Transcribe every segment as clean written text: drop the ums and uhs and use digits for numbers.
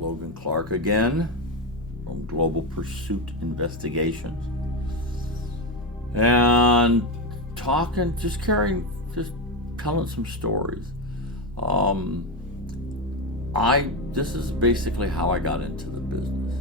Logan Clarke again from Global Pursuit Investigations, and talking, just telling some stories. This is basically how I got into the business.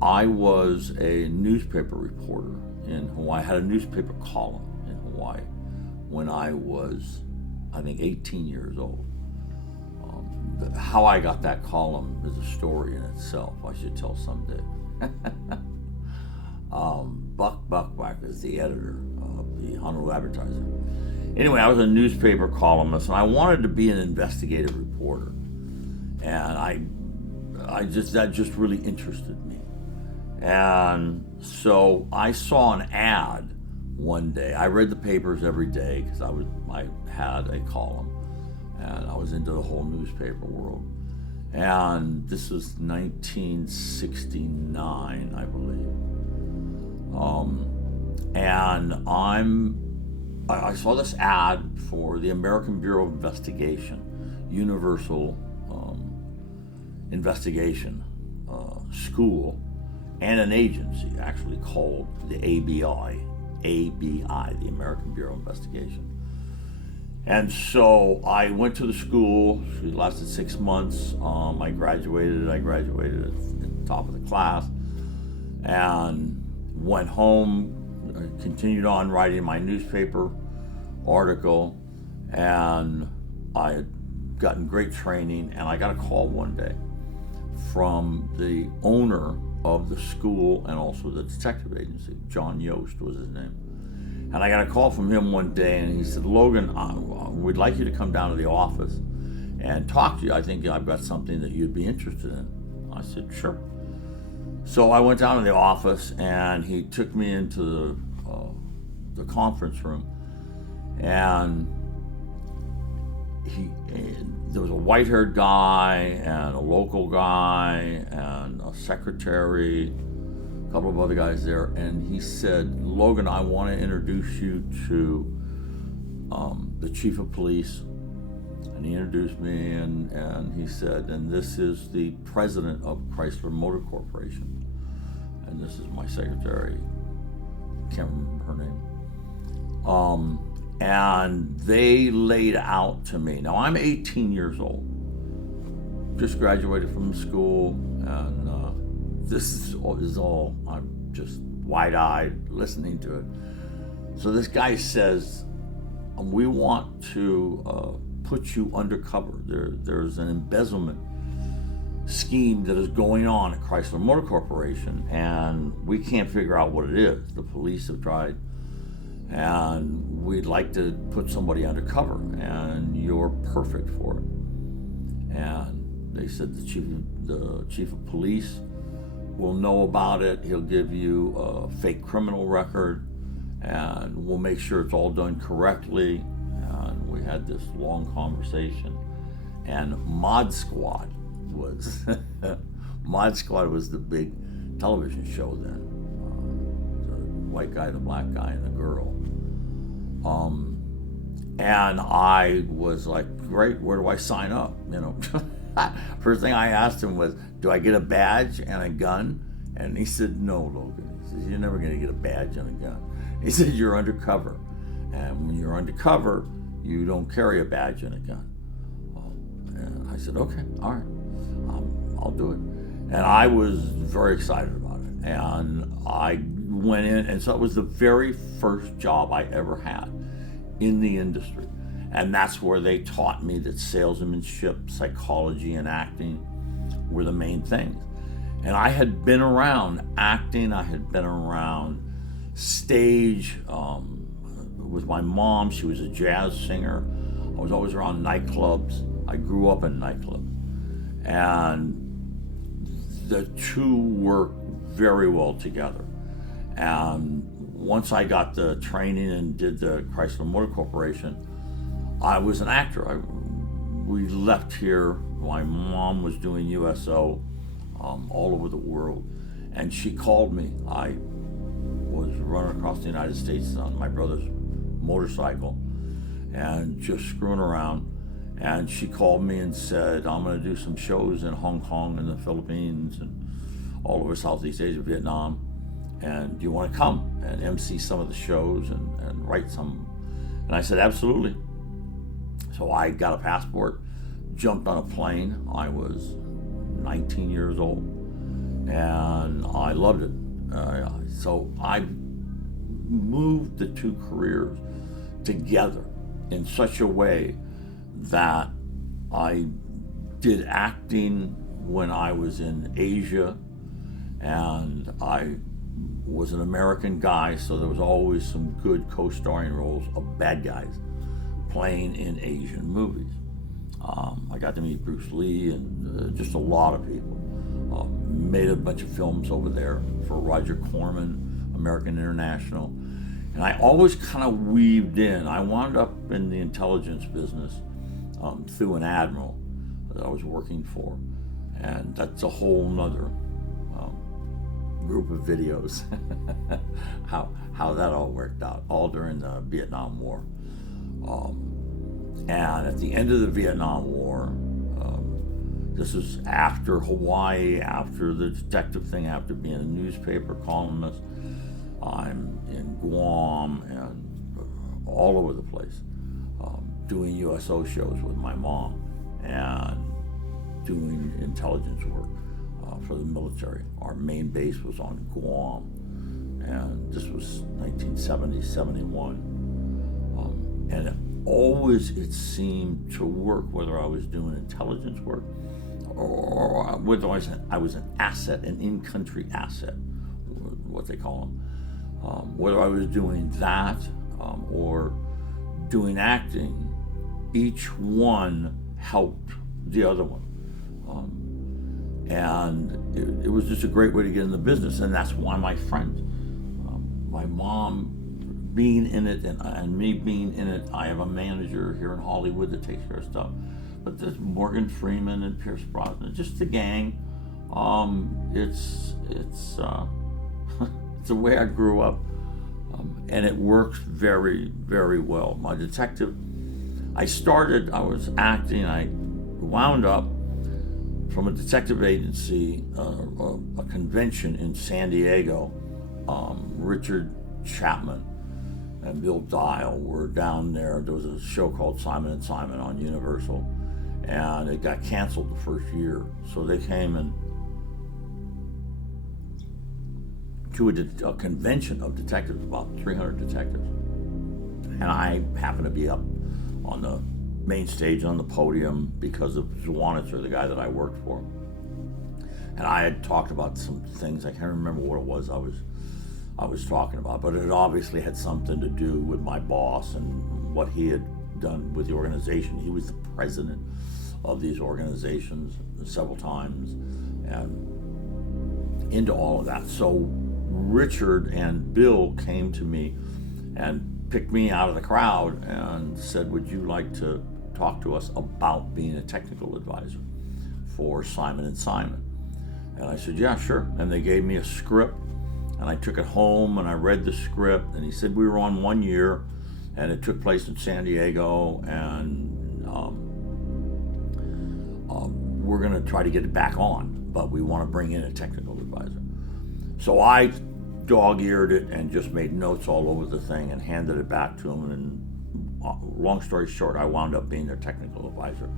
I was a newspaper reporter in Hawaii. I had a newspaper column in Hawaii when I was, I think, 18 years old. How I got that column is a story in itself. I should tell someday. Buck is the editor of the Honolulu Advertiser. Anyway, I was a newspaper columnist, and I wanted to be an investigative reporter. And that just really interested me. And so I saw an ad one day. I read the papers every day because I had a column, and I was into the whole newspaper world. And this was 1969, I believe. And I saw this ad for the American Bureau of Investigation, Universal Investigation School, and an agency actually called the ABI, the American Bureau of Investigation. And so I went to the school. It lasted 6 months. I graduated at the top of the class, and went home, continued on writing my newspaper article, and I had gotten great training, and I got a call one day from the owner of the school and also the detective agency. John Yost was his name. And I got a call from him one day, and he said, "Logan, we'd like you to come down to the office and talk to you. I think I've got something that you'd be interested in." I said, "Sure." So I went down to the office, and he took me into the conference room, and there was a white-haired guy and a local guy and a secretary, a couple of other guys there, and he said, "Logan, I want to introduce you to the chief of police." And he introduced me, and he said, "And this is the president of Chrysler Motor Corporation, and this is my secretary." Can't remember her name. And they laid out to me. Now, I'm 18 years old, just graduated from school, and this is all, I'm just wide-eyed listening to it. So this guy says, "We want to put you undercover. There's an embezzlement scheme that is going on at Chrysler Motor Corporation, and we can't figure out what it is. The police have tried, and we'd like to put somebody undercover, and you're perfect for it." And they said the chief of police will know about it. He'll give you a fake criminal record, and we'll make sure it's all done correctly. And we had this long conversation, and Mod Squad was the big television show then. The white guy, the black guy, and the girl. And I was like, "Great, where do I sign up?" First thing I asked him was, "Do I get a badge and a gun?" And he said, "No, Logan." He said, "You're never going to get a badge and a gun." He said, "You're undercover. And when you're undercover, you don't carry a badge and a gun." And I said, "Okay, all right, I'll do it." And I was very excited about it. And I went in, and so it was the very first job I ever had in the industry. And that's where they taught me that salesmanship, psychology, and acting were the main things. And I had been around acting, I had been around stage with my mom. She was a jazz singer. I was always around nightclubs. I grew up in nightclubs. And the two work very well together. And once I got the training and did the Chrysler Motor Corporation, I was an actor. We left here. My mom was doing USO all over the world, and she called me. I was running across the United States on my brother's motorcycle and just screwing around. And she called me and said, I'm going to do some shows in Hong Kong and the Philippines and all over Southeast Asia, Vietnam. And do you want to come and MC some of the shows and write some? And I said, absolutely. So I got a passport, jumped on a plane. I was 19 years old, and I loved it. So I moved the two careers together in such a way that I did acting when I was in Asia, and I was an American guy, so there was always some good co-starring roles of bad guys playing in Asian movies. I got to meet Bruce Lee and just a lot of people. Made a bunch of films over there for Roger Corman, American International, and I always kind of weaved in. I wound up in the intelligence business through an admiral that I was working for, and that's a whole nother group of videos. how that all worked out, all during the Vietnam War. And at the end of the Vietnam War, this is after Hawaii, after the detective thing, after being a newspaper columnist. I'm in Guam and all over the place, doing USO shows with my mom and doing intelligence work for the military. Our main base was on Guam, and this was 1970, 71. And it seemed to work, whether I was doing intelligence work or whether I was an asset, an in-country asset, what they call them. Whether I was doing that or doing acting, each one helped the other one. And it was just a great way to get in the business, and that's why my friends, my mom being in it and me being in it. I have a manager here in Hollywood that takes care of stuff, but there's Morgan Freeman and Pierce Brosnan, just the gang. It's it's the way I grew up, and it works very, very well. My detective, I was acting, I wound up from a detective agency, a convention in San Diego. Richard Chapman and Bill Dial were down there. There was a show called Simon and Simon on Universal, and it got canceled the first year. So they came and to a convention of detectives, about 300 detectives. And I happened to be up on the main stage on the podium because of Zwanitzer, the guy that I worked for. And I had talked about some things, I can't remember what it was I was talking about, but it obviously had something to do with my boss and what he had done with the organization. He was the president of these organizations several times, and into all of that. So Richard and Bill came to me and picked me out of the crowd and said, would you like to talk to us about being a technical advisor for Simon and Simon? And I said, yeah, sure. And they gave me a script, and I took it home and I read the script, and he said we were on 1 year and it took place in San Diego, and we're going to try to get it back on, but we want to bring in a technical advisor. So I dog-eared it and just made notes all over the thing and handed it back to him, and long story short, I wound up being their technical advisor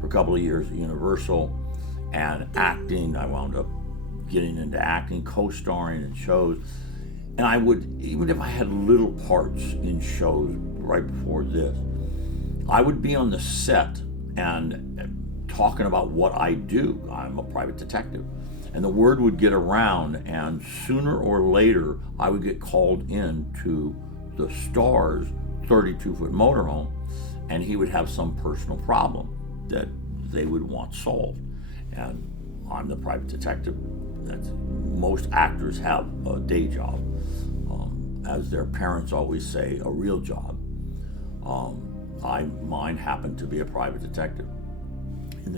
for a couple of years at Universal. And acting, I wound up getting into acting, co-starring in shows. And I would, even if I had little parts in shows right before this, I would be on the set and talking about what I do. I'm a private detective. And the word would get around, and sooner or later, I would get called in to the star's 32-foot motorhome, and he would have some personal problem that they would want solved. And I'm the private detective. Most actors have a day job, as their parents always say, a real job. Mine happened to be a private detective. And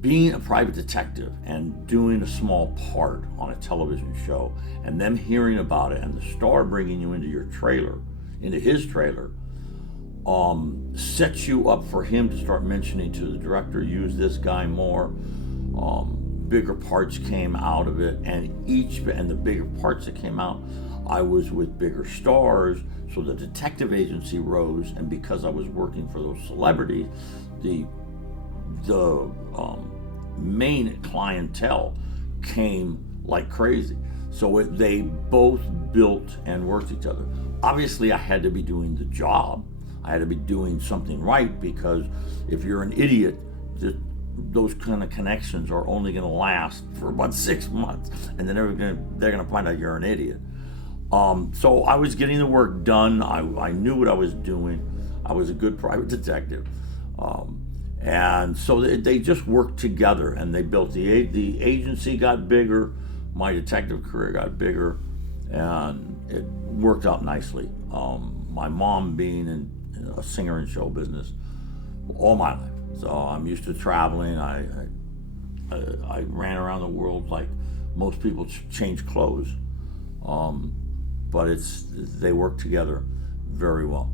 being a private detective and doing a small part on a television show, and them hearing about it, and the star bringing you into your trailer, into his trailer, sets you up for him to start mentioning to the director, use this guy more. Bigger parts came out of it, and the bigger parts that came out, I was with bigger stars, so the detective agency rose, and because I was working for those celebrities, the main clientele came like crazy. So they both built and worked each other. Obviously, I had to be doing the job. I had to be doing something right, because if you're an idiot, those kind of connections are only going to last for about 6 months, and then they're going to find out you're an idiot. So I was getting the work done. I knew what I was doing. I was a good private detective. And so they just worked together, and they built the agency got bigger, my detective career got bigger, and it worked out nicely. My mom being in a singer in show business all my life, so I'm used to traveling. I ran around the world like most people change clothes, but they work together very well.